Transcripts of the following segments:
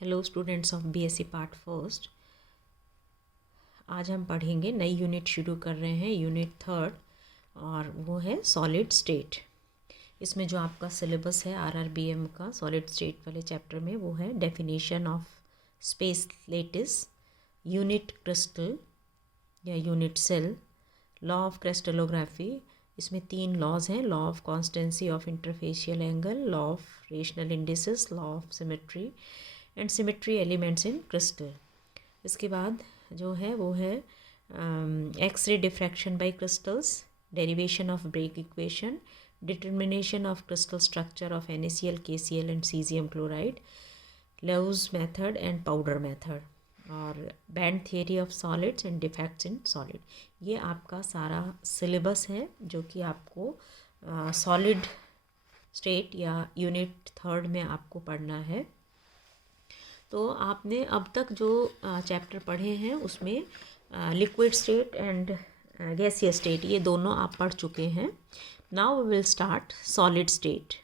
Hello students of BSc part first. आज हम पढ़ेंगे नई यूनिट शुरू कर रहे हैं, यूनिट थर्ड, और वो है सॉलिड स्टेट। इसमें जो आपका सिलेबस है आरआरबीएम का सॉलिड स्टेट वाले चैप्टर में वो है definition of space lattice, unit crystal या unit cell, law of crystallography. इसमें 3 लॉज हैं, law of constancy of interfacial angle, law of rational indices, law of symmetry and symmetry elements in crystal. इसके बाद जो है वो है X ray diffraction by crystals, derivation of Bragg equation, determination of crystal structure of NaCl, KCl and caesium chloride, Laue's method and powder method, और band theory of solids and defects in solid. ये आपका सारा syllabus है जो कि आपको solid state या unit third में आपको पढ़ना है। तो आपने अब तक जो चैप्टर पढ़े हैं उसमें liquid state and gaseous state ये दोनों आप पढ़ चुके हैं। Now we will start solid state.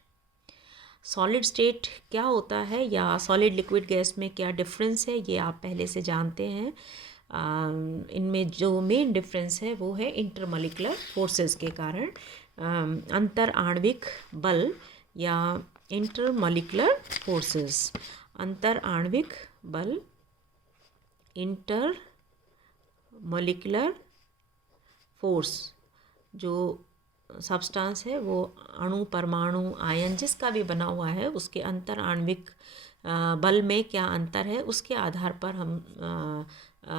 Solid state क्या होता है या सॉलिड लिक्विड गैस में क्या डिफरेंस है ये आप पहले से जानते हैं। इनमें जो मेन डिफरेंस है वो है इंटरमॉलिक्यूलर फोर्सेस के कारण, अंतर आणविक बल या इंटरमॉलिक्यूलर फोर्सेस। अंतर आणविक बल, इंटर मॉलिक्यूलर फोर्स, जो सब्सटेंस है वो अणु, परमाणु, आयन जिसका भी बना हुआ है उसके अंतर आणविक बल में क्या अंतर है उसके आधार पर हम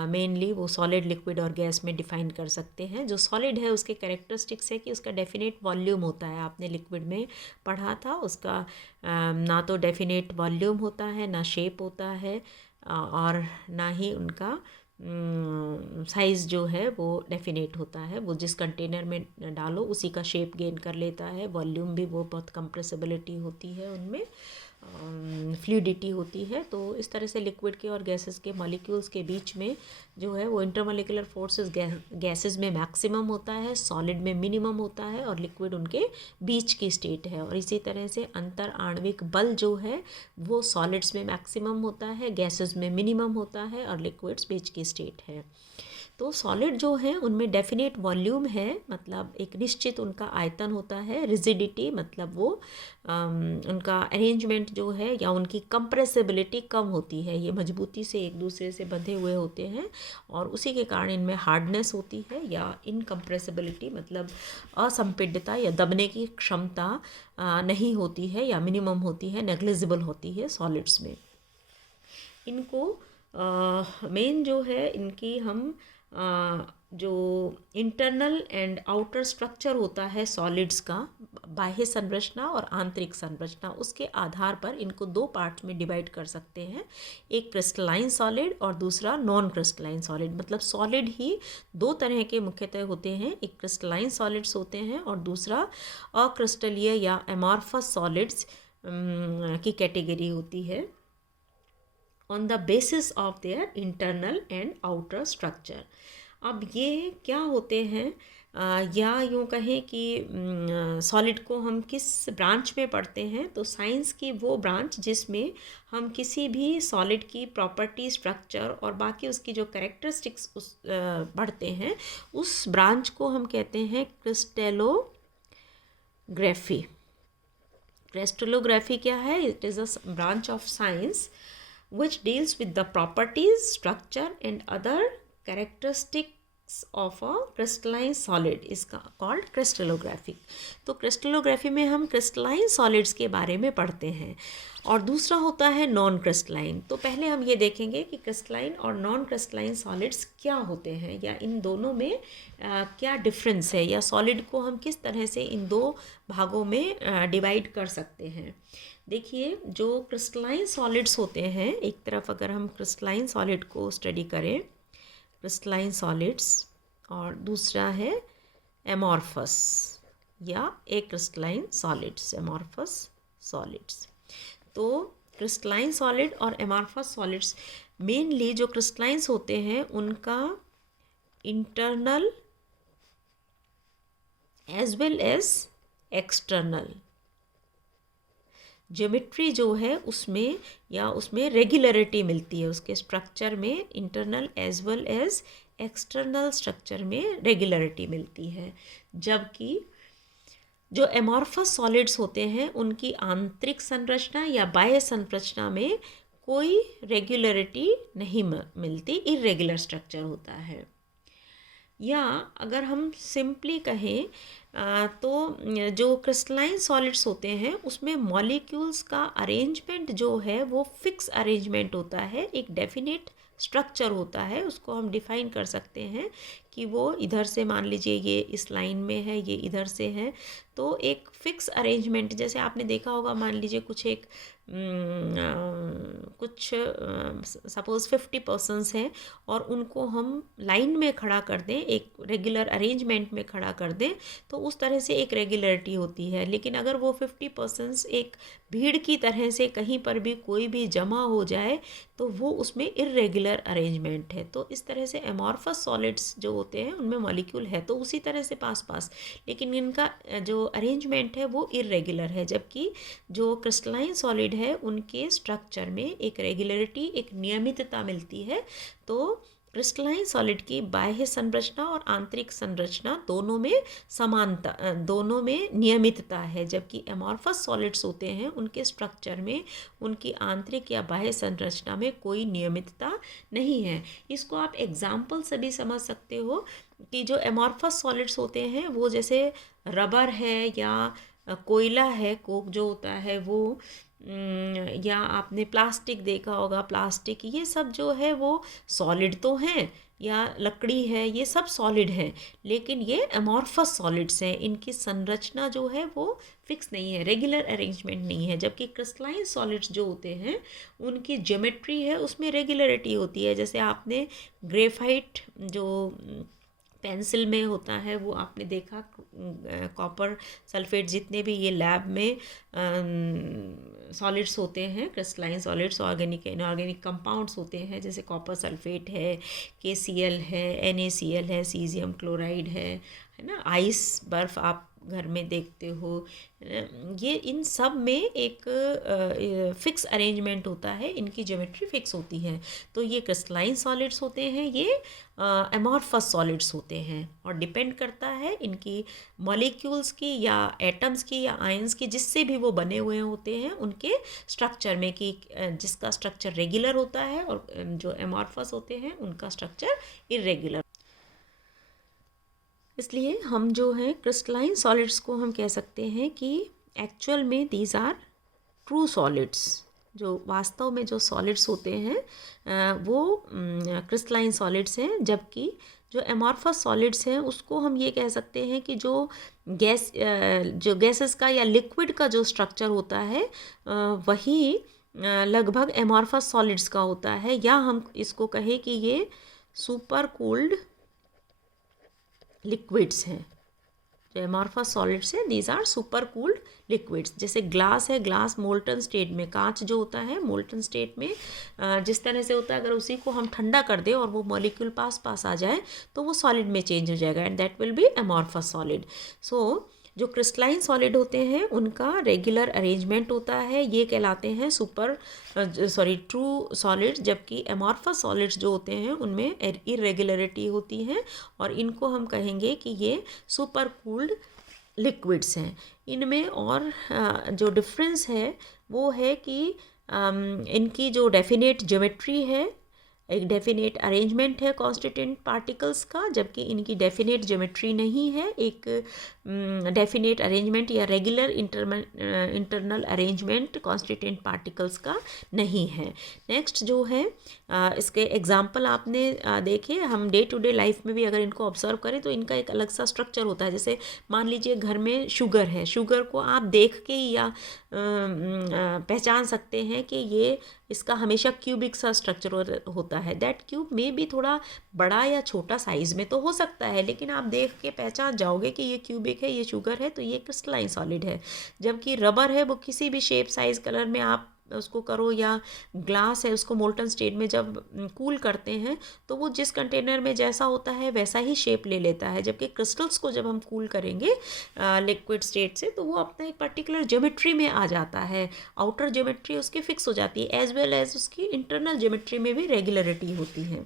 मेनली वो सॉलिड, लिक्विड और गैस में डिफाइन कर सकते हैं। जो सॉलिड है उसके कैरेक्टरिस्टिक्स है कि उसका डेफिनेट वॉल्यूम होता है, आपने लिक्विड में पढ़ा था। उसका ना तो डेफिनेट वॉल्यूम होता है, ना शेप होता है, और ना ही उनका साइज़ जो है वो डेफिनेट होता है। वो जिस कंटेनर में डालो उसी का शेप गेन कर लेता है। वॉल्यूम भी वो बहुत कंप्रेसिबिलिटी होती है, उनमें फ्लूइडिटी होती है। तो इस तरह से लिक्विड के और गैसेस के मॉलिक्यूल्स के बीच में जो है वो इंटरमॉलिक्यूलर फोर्सेस गैसेस में मैक्सिमम होता है, सॉलिड में मिनिमम होता है, और लिक्विड उनके बीच की स्टेट है। और इसी तरह से अंतर आणविक बल जो है वो सॉलिड्स में मैक्सिमम होता है, गैसेस में मिनिमम होता है, और लिक्विड्स बीच की स्टेट है। तो सॉलिड जो है उनमें डेफिनेट वॉल्यूम है, मतलब एक निश्चित उनका आयतन होता है। रिजिडिटी मतलब वो उनका अरेंजमेंट जो है या उनकी कंप्रेसिबिलिटी कम होती है, ये मजबूती से एक दूसरे से बंधे हुए होते हैं, और उसी के कारण इनमें हार्डनेस होती है या इनकम्प्रेसिबिलिटी मतलब असंपीड्यता या दबने की क्षमता नहीं होती है या मिनिमम होती है, नेग्लिजिबल होती है सॉलिड्स में। इनको मेन जो है इनकी हम जो इंटरनल एंड आउटर स्ट्रक्चर होता है सॉलिड्स का, बाह्य संरचना और आंतरिक संरचना, उसके आधार पर इनको 2 पार्ट्स में डिवाइड कर सकते हैं। एक क्रिस्टलाइन सॉलिड और दूसरा नॉन क्रिस्टलाइन सॉलिड। मतलब सॉलिड ही 2 तरह के मुख्यतः होते हैं, एक क्रिस्टलाइन सॉलिड्स होते हैं और दूसरा अक्रिस्टलीय या एमॉर्फस सॉलिड्स की कैटेगरी होती है on the basis of their internal and outer structure। अब ये क्या होते हैं, या यूँ कहें कि सॉलिड को हम किस ब्रांच में पढ़ते हैं, तो साइंस की वो ब्रांच जिसमें हम किसी भी सॉलिड की प्रॉपर्टी, स्ट्रक्चर और बाकी उसकी जो कैरेक्टरिस्टिक्स पढ़ते हैं, उस ब्रांच को हम कहते हैं क्रिस्टलोग्राफी। क्रिस्टलोग्राफी क्या है? It is a branch of science which deals with the properties, structure and other characteristics of a crystalline solid is called crystallography। तो क्रिस्टलोग्राफी में हम क्रिस्टलाइन सॉलिड्स के बारे में पढ़ते हैं, और दूसरा होता है नॉन क्रिस्टलाइन। तो पहले हम ये देखेंगे कि क्रिस्टलाइन और नॉन क्रिस्टलाइन सॉलिड्स क्या होते हैं, या इन दोनों में क्या डिफरेंस है, या सॉलिड को हम किस तरह से इन 2 भागों में डिवाइड कर सकते हैं। देखिए, जो क्रिस्टलाइन सॉलिड्स होते हैं, एक तरफ अगर हम क्रिस्टलाइन सॉलिड को स्टडी करें, क्रिस्टलाइन सॉलिड्स, और दूसरा है एमॉर्फस या क्रिस्टलाइन सॉलिड्स, एमॉर्फस सॉलिड्स। तो क्रिस्टलाइन सॉलिड और एमॉर्फस सॉलिड्स मेनली जो क्रिस्टलाइंस होते हैं उनका internal as well as external geometry जो है उसमें रेगुलरिटी मिलती है, उसके स्ट्रक्चर में internal as well as external structure में रेगुलरिटी मिलती है। जबकि जो एमॉर्फस सॉलिड्स होते हैं उनकी आंतरिक संरचना या बाह्य संरचना में कोई रेगुलरिटी नहीं मिलती, इर्रेगुलर स्ट्रक्चर होता है। या अगर हम सिंपली कहें तो जो क्रिस्टलाइन सॉलिड्स होते हैं उसमें मॉलिक्यूल्स का अरेंजमेंट जो है वो फिक्स अरेंजमेंट होता है, एक डेफिनेट स्ट्रक्चर होता है। उसको हम डिफाइन कर सकते हैं कि वो इधर से, मान लीजिए ये इस लाइन में है, ये इधर से है, तो एक फिक्स अरेंजमेंट, जैसे आपने देखा होगा, मान लीजिए कुछ सपोज़ 50 पर्सन्स हैं और उनको हम लाइन में खड़ा कर दें, एक रेगुलर अरेंजमेंट में खड़ा कर दें, तो उस तरह से एक रेगुलरिटी होती है। लेकिन अगर वो 50 पर्सन्स एक भीड़ की तरह से कहीं पर भी कोई भी जमा हो जाए तो वो उसमें इर्रेगुलर अरेंजमेंट है। तो इस तरह से एमॉर्फस सॉलिड्स जो होते हैं उनमें मॉलिक्यूल है तो उसी तरह से पास लेकिन इनका जो अरेंजमेंट है वो इर्रेगुलर है। जबकि जो क्रिस्टलाइन सॉलिड है उनके स्ट्रक्चर में एक रेगुलरिटी, एक नियमितता मिलती है। तो क्रिस्टलाइन सॉलिड की बाह्य संरचना और आंतरिक संरचना दोनों में समानता, दोनों में नियमितता है। जबकि एमॉर्फस सॉलिड्स होते हैं उनके स्ट्रक्चर में, उनकी आंतरिक या बाह्य संरचना में कोई नियमितता नहीं है। इसको आप एग्जाम्पल से भी समझ सकते हो कि जो एमॉर्फस सॉलिड्स होते हैं वो जैसे रबर है या कोयला है, कोक जो होता है वो, या आपने प्लास्टिक देखा होगा, प्लास्टिक, ये सब जो है वो सॉलिड तो हैं, या लकड़ी है, ये सब सॉलिड हैं, लेकिन ये एमॉर्फस सॉलिड्स हैं। इनकी संरचना जो है वो फिक्स नहीं है, रेगुलर अरेंजमेंट नहीं है। जबकि क्रिस्टलाइन सॉलिड्स जो होते हैं उनकी ज्योमेट्री है उसमें रेगुलरिटी होती है। जैसे आपने ग्रेफाइट जो पेंसिल में होता है वो आपने देखा, कॉपर सल्फेट, जितने भी ये लैब में सॉलिड्स होते हैं, crystalline solids, organic inorganic compounds होते हैं, जैसे कॉपर सल्फेट है, KCl है, NaCl है, सीजियम क्लोराइड है ना, आइस, बर्फ़ आप घर में देखते हो, ये इन सब में एक फिक्स अरेंजमेंट होता है, इनकी ज्योमेट्री फिक्स होती है। तो ये क्रिस्टलाइन सॉलिड्स होते हैं, ये एमॉर्फस सॉलिड्स होते हैं, और डिपेंड करता है इनकी मॉलिक्यूल्स की या एटम्स की या आयंस की, जिससे भी वो बने हुए होते हैं, उनके स्ट्रक्चर में, कि जिसका स्ट्रक्चर रेगुलर होता है और जो एमॉर्फस होते हैं उनका स्ट्रक्चर इर्रेगुलर। इसलिए हम जो है क्रिस्टलाइन सॉलिड्स को हम कह सकते हैं कि एक्चुअल में दीज आर ट्रू सॉलिड्स। जो वास्तव में जो सॉलिड्स होते हैं वो क्रिस्टलाइन सॉलिड्स हैं। जबकि जो एमॉर्फस सॉलिड्स हैं उसको हम ये कह सकते हैं कि जो गैसेस का या लिक्विड का जो स्ट्रक्चर होता है वही लगभग एमॉर्फस सॉलिड्स का होता है, या हम इसको कहें कि ये सुपर कूल्ड लिक्विड्स हैं। जो एमॉर्फस सॉलिड्स हैं these are super cooled liquids. जैसे ग्लास है, ग्लास मोल्टन स्टेट में, कांच जो होता है मोल्टन स्टेट में जिस तरह से होता है, अगर उसी को हम ठंडा कर दें और वो मॉलिक्यूल पास आ जाए तो वो सॉलिड में चेंज हो जाएगा, and that will be amorphous solid. So जो क्रिस्टलाइन सॉलिड होते हैं उनका रेगुलर अरेंजमेंट होता है, ये कहलाते हैं ट्रू सॉलिड्स। जबकि एमॉर्फस सॉलिड्स जो होते हैं उनमें इरेगुलरिटी होती है और इनको हम कहेंगे कि ये सुपर कूल्ड लिक्विड्स हैं। इनमें और जो डिफरेंस है वो है कि इनकी जो डेफिनेट ज्योमेट्री है, एक डेफिनेट अरेंजमेंट है कॉन्स्टिट्यूएंट पार्टिकल्स का, जबकि इनकी डेफिनेट ज्योमेट्री नहीं है, एक डेफिनेट अरेंजमेंट या regular internal arrangement constituent particles का नहीं है। नेक्स्ट जो है इसके एग्जांपल आपने देखे, हम डे टू डे लाइफ में भी अगर इनको ऑब्जर्व करें तो इनका एक अलग सा स्ट्रक्चर होता है। जैसे मान लीजिए घर में शुगर है, शुगर को आप देख के या पहचान सकते हैं कि ये इसका हमेशा क्यूबिक सा स्ट्रक्चर होता है। दैट क्यूब में भी थोड़ा बड़ा या छोटा साइज़ में तो हो सकता है, लेकिन आप देख के पहचान जाओगे कि ये क्यूबिक है, ये शुगर है, तो ये क्रिस्टलाइन सॉलिड है। जबकि रबर है वो किसी भी शेप, साइज़, कलर में आप उसको करो या ग्लास है उसको मोल्टन स्टेट में जब कूल करते हैं तो वो जिस कंटेनर में जैसा होता है वैसा ही शेप ले लेता है, जबकि क्रिस्टल्स को जब हम कूल करेंगे लिक्विड स्टेट से तो वो अपना एक पर्टिकुलर ज्योमेट्री में आ जाता है, आउटर ज्योमेट्री उसकी फिक्स हो जाती है, एज वेल एज उसकी इंटरनल ज्योमेट्री में भी रेगुलरिटी होती है।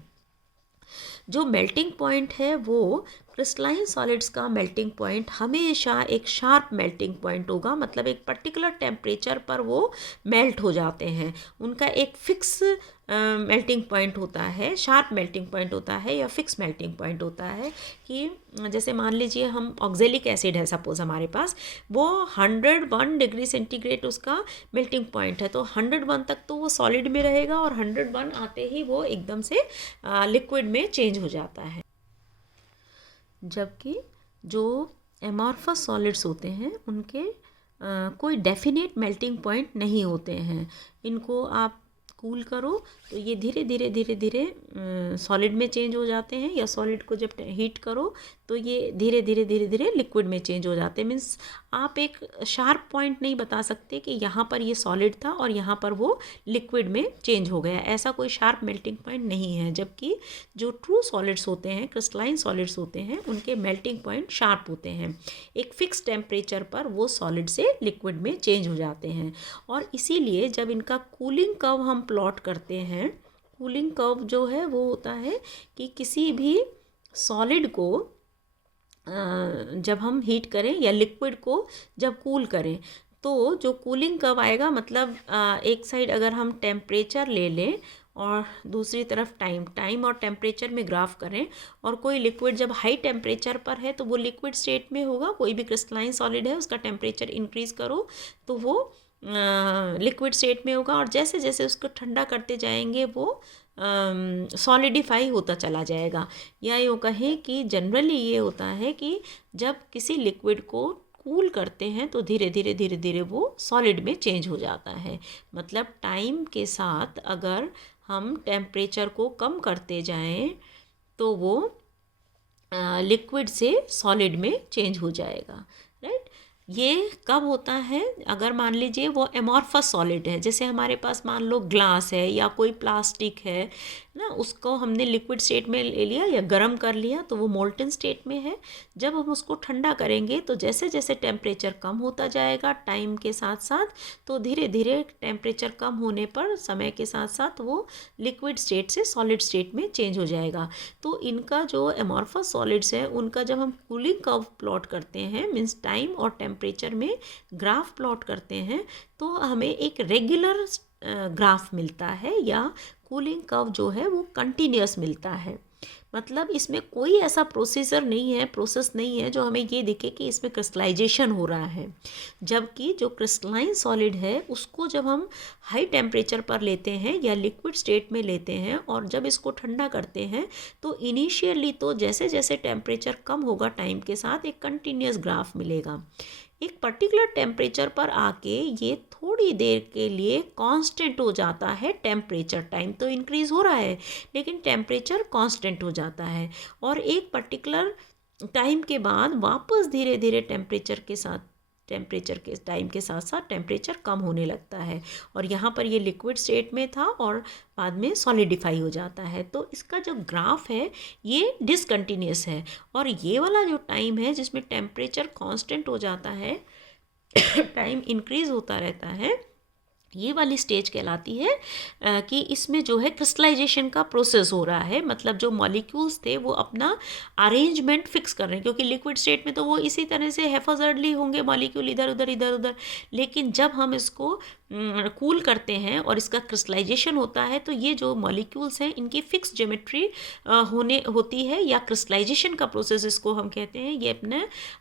जो मेल्टिंग पॉइंट है वो क्रिस्टलाइन सॉलिड्स का मेल्टिंग पॉइंट हमेशा एक शार्प मेल्टिंग पॉइंट होगा, मतलब एक पर्टिकुलर टेम्परेचर पर वो मेल्ट हो जाते हैं, उनका एक फिक्स मेल्टिंग पॉइंट होता है, शार्प मेल्टिंग पॉइंट होता है या फिक्स मेल्टिंग पॉइंट होता है। कि जैसे मान लीजिए हम ऑक्जेलिक एसिड है सपोज हमारे पास, वो 101 डिग्री सेंटीग्रेड उसका मेल्टिंग पॉइंट है, तो 101 तक तो वो सॉलिड में रहेगा और 101 आते ही वो एकदम से लिक्विड में चेंज हो जाता है। जबकि जो एमॉर्फस सॉलिड्स होते हैं उनके कोई डेफिनेट मेल्टिंग पॉइंट नहीं होते हैं, इनको आप कूल करो तो ये धीरे धीरे धीरे धीरे सॉलिड में चेंज हो जाते हैं, या सॉलिड को जब हीट करो तो ये धीरे धीरे धीरे धीरे लिक्विड में चेंज हो जाते हैं। मीन्स आप एक शार्प पॉइंट नहीं बता सकते कि यहाँ पर ये सॉलिड था और यहाँ पर वो लिक्विड में चेंज हो गया, ऐसा कोई शार्प मेल्टिंग पॉइंट नहीं है। जबकि जो ट्रू सॉलिड्स होते हैं, क्रिस्टलाइन सॉलिड्स होते हैं, उनके मेल्टिंग पॉइंट शार्प होते हैं, एक फिक्स टेम्परेचर पर वो सॉलिड से लिक्विड में चेंज हो जाते हैं। और इसीलिए जब इनका कूलिंग कर्व हम प्लॉट करते हैं, कूलिंग कर्व जो है वो होता है कि किसी भी सॉलिड को जब हम हीट करें या लिक्विड को जब कूल करें तो जो कूलिंग कर्व आएगा, मतलब एक साइड अगर हम टेम्परेचर ले लें और दूसरी तरफ टाइम और टेम्परेचर में ग्राफ करें, और कोई लिक्विड जब हाई टेम्परेचर पर है तो वो लिक्विड स्टेट में होगा, कोई भी क्रिस्टलाइन सॉलिड है उसका टेम्परेचर इंक्रीज़ करो तो वो लिक्विड स्टेट में होगा, और जैसे जैसे उसको ठंडा करते जाएंगे वो सॉलिडिफाई होता चला जाएगा। या यूँ कहें कि जनरली ये होता है कि जब किसी लिक्विड को कूल करते हैं तो धीरे धीरे धीरे धीरे वो सॉलिड में चेंज हो जाता है। मतलब टाइम के साथ अगर हम टेम्परेचर को कम करते जाएं तो वो लिक्विड से सॉलिड में चेंज हो जाएगा, राइट। ये कब होता है? अगर मान लीजिए वो एमॉर्फस सॉलिड है, जैसे हमारे पास मान लो ग्लास है या कोई प्लास्टिक है ना, उसको हमने लिक्विड स्टेट में ले लिया या गर्म कर लिया तो वो मोल्टन स्टेट में है। जब हम उसको ठंडा करेंगे तो जैसे जैसे टेम्परेचर कम होता जाएगा टाइम के साथ साथ, तो धीरे धीरे टेम्परेचर कम होने पर समय के साथ साथ वो लिक्विड स्टेट से सॉलिड स्टेट में चेंज हो जाएगा। तो इनका जो एमॉर्फस सॉलिड्स है उनका जब हम कूलिंग कर्व प्लॉट करते हैं, मीन्स टाइम और टेम्परेचर में ग्राफ प्लॉट करते हैं, तो हमें एक रेगुलर ग्राफ मिलता है, या कूलिंग कर्व जो है वो कंटिन्यूस मिलता है। मतलब इसमें कोई ऐसा प्रोसेस नहीं है जो हमें ये दिखे कि इसमें क्रिस्टलाइजेशन हो रहा है। जबकि जो क्रिस्टलाइन सॉलिड है उसको जब हम हाई टेम्परेचर पर लेते हैं या लिक्विड स्टेट में लेते हैं और जब इसको ठंडा करते हैं तो इनिशियली तो जैसे जैसे टेम्परेचर कम होगा टाइम के साथ एक कंटिन्यूस ग्राफ मिलेगा। एक पर्टिकुलर टेम्परेचर पर आके ये थोड़ी देर के लिए कांस्टेंट हो जाता है टेम्परेचर, टाइम तो इंक्रीज़ हो रहा है लेकिन टेम्परेचर कांस्टेंट हो जाता है, और एक पर्टिकुलर टाइम के बाद वापस धीरे धीरे टेम्परेचर के टाइम के साथ साथ टेम्परेचर कम होने लगता है, और यहाँ पर ये लिक्विड स्टेट में था और बाद में सॉलिडिफाई हो जाता है। तो इसका जो ग्राफ है ये डिसकंटिन्यूस है, और ये वाला जो टाइम है जिसमें टेम्परेचर कांस्टेंट हो जाता है टाइम इंक्रीज़ होता रहता है, ये वाली स्टेज कहलाती है कि इसमें जो है क्रिस्टलाइजेशन का प्रोसेस हो रहा है। मतलब जो मॉलिक्यूल्स थे वो अपना अरेंजमेंट फिक्स कर रहे हैं, क्योंकि लिक्विड स्टेट में तो वो इसी तरह से हैफाजर्डली होंगे मॉलिक्यूल इधर उधर, लेकिन जब हम इसको कूल करते हैं और इसका क्रिस्टलाइजेशन होता है तो ये जो मॉलिक्यूल्स हैं इनकी फिक्स ज्योमेट्री होती है, या क्रिस्टलाइजेशन का प्रोसेस इसको हम कहते हैं, ये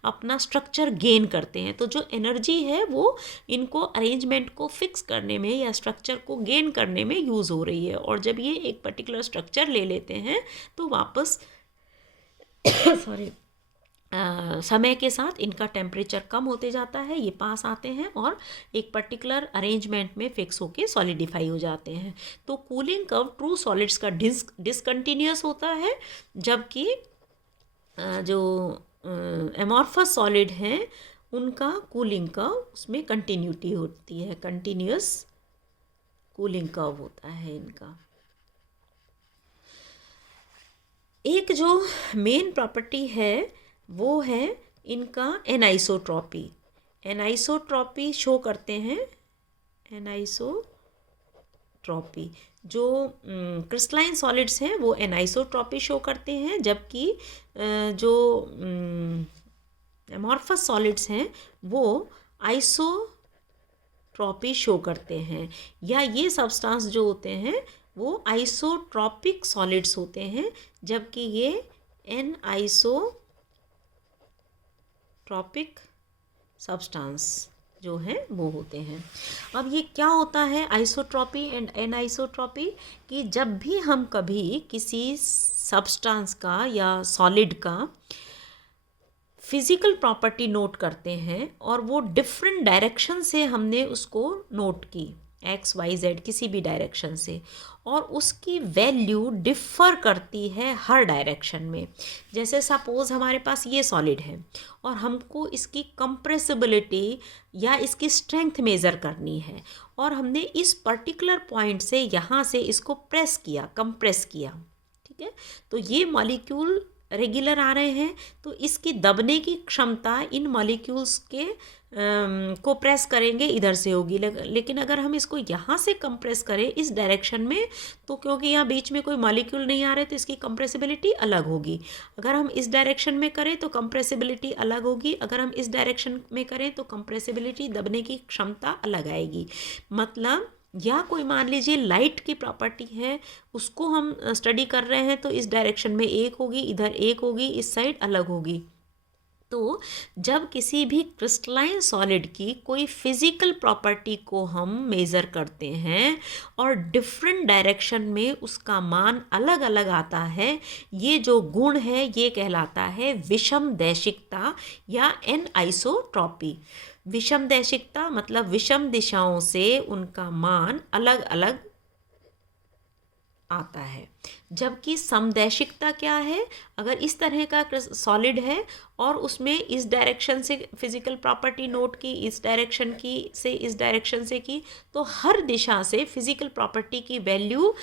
अपना स्ट्रक्चर गेन करते हैं। तो जो एनर्जी है वो इनको अरेंजमेंट को फिक्स करने में या स्ट्रक्चर को गेन करने में यूज़ हो रही है, और जब ये एक पर्टिकुलर स्ट्रक्चर ले लेते हैं तो वापस समय के साथ इनका टेम्परेचर कम होते जाता है, ये पास आते हैं और एक पर्टिकुलर अरेंजमेंट में फिक्स होके सॉलिडिफाई हो जाते हैं। तो कूलिंग कर्व ट्रू सॉलिड्स का डिसकंटिन्यूस होता है, जबकि जो एमॉर्फस सॉलिड हैं उनका कूलिंग कर्व उसमें कंटिन्यूटी होती है, कंटिन्यूस कूलिंग कर्व होता है इनका। एक जो मेन प्रॉपर्टी है वो है इनका एनाइसोट्रॉपी। एनाइसोट्रॉपी शो करते हैं, एनाइसोट्रॉपी जो क्रिस्टलाइन सॉलिड्स हैं वो एनाइसोट्रॉपी शो करते हैं, जबकि जो एमॉर्फस सॉलिड्स हैं वो आइसोट्रॉपी शो करते हैं, या ये सब्सटेंस जो होते हैं वो आइसोट्रॉपिक सॉलिड्स होते हैं, जबकि ये एनआइसोट्रॉपिक सब्सटेंस जो है वो होते हैं। अब ये क्या होता है आइसोट्रॉपी एंड एनआइसोट्रॉपी, कि जब भी हम कभी किसी सब्सटेंस का या सॉलिड का फिज़िकल प्रॉपर्टी नोट करते हैं और वो डिफरेंट डायरेक्शन से हमने उसको नोट की, एक्स वाई जेड किसी भी डायरेक्शन से, और उसकी वैल्यू डिफ़र करती है हर डायरेक्शन में। जैसे सपोज़ हमारे पास ये सॉलिड है और हमको इसकी कंप्रेसिबिलिटी या इसकी स्ट्रेंथ मेज़र करनी है, और हमने इस पर्टिकुलर पॉइंट से यहाँ से इसको प्रेस किया, कंप्रेस किया, ठीक है। तो ये मॉलिक्यूल रेगुलर आ रहे हैं, तो इसकी दबने की क्षमता इन मॉलिक्यूल्स के को प्रेस करेंगे इधर से होगी। लेकिन अगर हम इसको यहाँ से कंप्रेस करें इस डायरेक्शन में, तो क्योंकि यहाँ बीच में कोई मॉलिक्यूल नहीं आ रहे तो इसकी कंप्रेसिबिलिटी अलग होगी। अगर हम इस डायरेक्शन में करें तो कंप्रेसिबिलिटी अलग होगी, अगर हम इस डायरेक्शन में करें तो कंप्रेसिबिलिटी, दबने की क्षमता अलग आएगी। मतलब या कोई मान लीजिए लाइट की प्रॉपर्टी है, उसको हम स्टडी कर रहे हैं, तो इस डायरेक्शन में एक होगी, इधर एक होगी, इस साइड अलग होगी। तो जब किसी भी क्रिस्टलाइन सॉलिड की कोई फिज़िकल प्रॉपर्टी को हम मेज़र करते हैं और डिफरेंट डायरेक्शन में उसका मान अलग अलग आता है, ये जो गुण है ये कहलाता है विषम दैशिकता या एनआइसोट्रॉपी। विषम दैशिकता मतलब विषम दिशाओं से उनका मान अलग अलग आता है, जबकि समदैशिकता क्या है, अगर इस तरह का सॉलिड है और उसमें इस डायरेक्शन से फिजिकल प्रॉपर्टी नोट की, इस डायरेक्शन की से इस डायरेक्शन से की, तो हर दिशा से फिजिकल प्रॉपर्टी की वैल्यू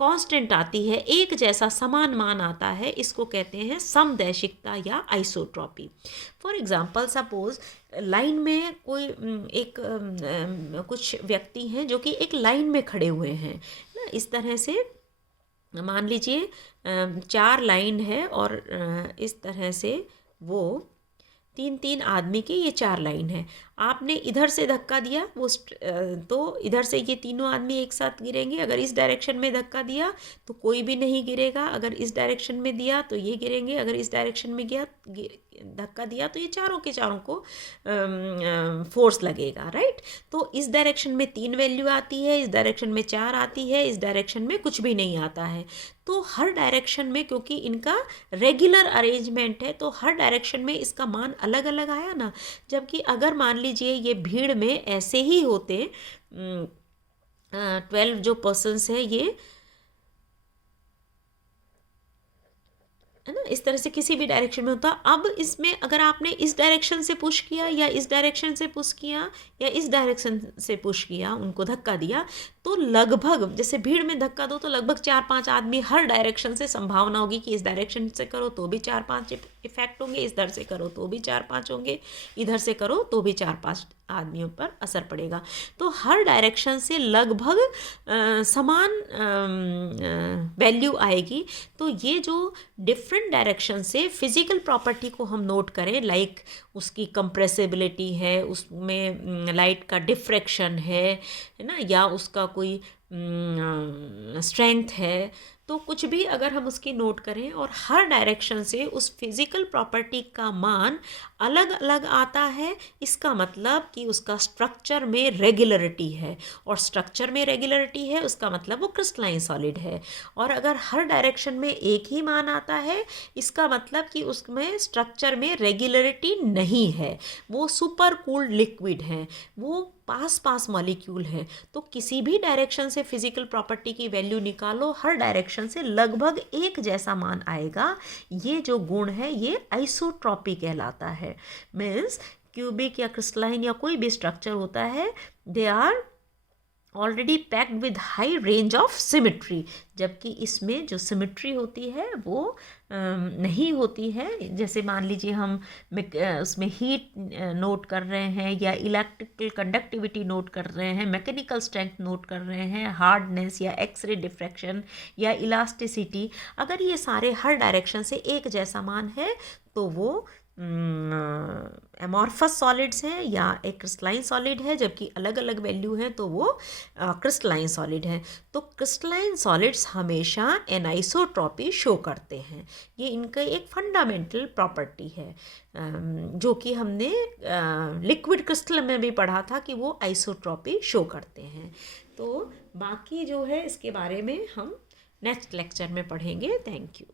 कांस्टेंट आती है, एक जैसा समान मान आता है, इसको कहते हैं समदैशिकता या isotropy. For example suppose line में कोई कुछ व्यक्ति हैं जो कि एक लाइन में खड़े हुए हैं ना, इस तरह से मान लीजिए 4 लाइन है और इस तरह से वो 3-3 आदमी के ये 4 लाइन है। आपने इधर से धक्का दिया वो तो इधर से ये तीनों आदमी एक साथ गिरेंगे। अगर इस डायरेक्शन में धक्का दिया तो कोई भी नहीं गिरेगा, अगर इस डायरेक्शन में दिया तो ये गिरेंगे, अगर इस डायरेक्शन में धक्का दिया तो ये चारों के चारों को फोर्स लगेगा, राइट। तो इस डायरेक्शन में 3 वैल्यू आती है, इस डायरेक्शन में 4 आती है, इस डायरेक्शन में कुछ भी नहीं आता है। तो हर डायरेक्शन में क्योंकि इनका रेगुलर अरेंजमेंट है तो हर डायरेक्शन में इसका मान अलग अलग आया ना। जबकि अगर मान लीजिए ये भीड़ में ऐसे ही होते 12 जो पर्सन्स है ये है ना, इस तरह से किसी भी डायरेक्शन में होता। अब इसमें अगर आपने इस डायरेक्शन से पुश किया या इस डायरेक्शन से पुश किया या इस डायरेक्शन से पुश किया, उनको धक्का दिया, तो लगभग जैसे भीड़ में धक्का दो तो लगभग 4-5 आदमी हर डायरेक्शन से संभावना होगी कि इस डायरेक्शन से करो तो भी 4-5 इफेक्ट होंगे, इधर से करो तो भी 4-5 होंगे, इधर से करो तो भी 4-5 आदमियों पर असर पड़ेगा। तो हर डायरेक्शन से लगभग समान वैल्यू आएगी। तो ये जो डिफरेंट डायरेक्शन से फिजिकल प्रॉपर्टी को हम नोट करें, लाइक उसकी कंप्रेसिबिलिटी है, उसमें लाइट का डिफ्रैक्शन है ना, या उसका कोई स्ट्रेंथ है, तो कुछ भी अगर हम उसकी नोट करें और हर डायरेक्शन से उस फिज़िकल प्रॉपर्टी का मान अलग अलग आता है, इसका मतलब कि उसका स्ट्रक्चर में रेगुलरिटी है, और स्ट्रक्चर में रेगुलरिटी है उसका मतलब वो क्रिस्टलाइन सॉलिड है। और अगर हर डायरेक्शन में एक ही मान आता है, इसका मतलब कि उसमें स्ट्रक्चर में रेगुलरिटी नहीं है, वो सुपर कूल्ड लिक्विड है, वो पास पास मॉलिक्यूल है। तो किसी भी डायरेक्शन से फिजिकल प्रॉपर्टी की वैल्यू निकालो, हर डायरेक्शन से लगभग एक जैसा मान आएगा। ये जो गुण है ये आइसोट्रॉपी कहलाता है। मीन्स क्यूबिक या क्रिस्टलाइन या कोई भी स्ट्रक्चर होता है, they are already packed with high range of symmetry, जबकि इसमें जो सिमेट्री होती है वो नहीं होती है। जैसे मान लीजिए हम उसमें हीट नोट कर रहे हैं, या इलेक्ट्रिकल कंडक्टिविटी नोट कर रहे हैं, मैकेनिकल स्ट्रेंथ नोट कर रहे हैं, हार्डनेस या एक्सरे डिफ्रैक्शन या इलास्टिसिटी, अगर ये सारे हर डायरेक्शन से एक जैसा मान है तो वो एमॉर्फस सॉलिड्स हैं या एक क्रिस्टलाइन सॉलिड है, जबकि अलग अलग वैल्यू है तो वो क्रिस्टलाइन सॉलिड है। तो क्रिस्टलाइन सॉलिड्स हमेशा एनाइसोट्रॉपी शो करते हैं, ये इनका एक फंडामेंटल प्रॉपर्टी है, जो कि हमने लिक्विड क्रिस्टल में भी पढ़ा था कि वो आइसोट्रॉपी शो करते हैं। तो बाकी जो है इसके बारे में हम नेक्स्ट लेक्चर में पढ़ेंगे। Thank you.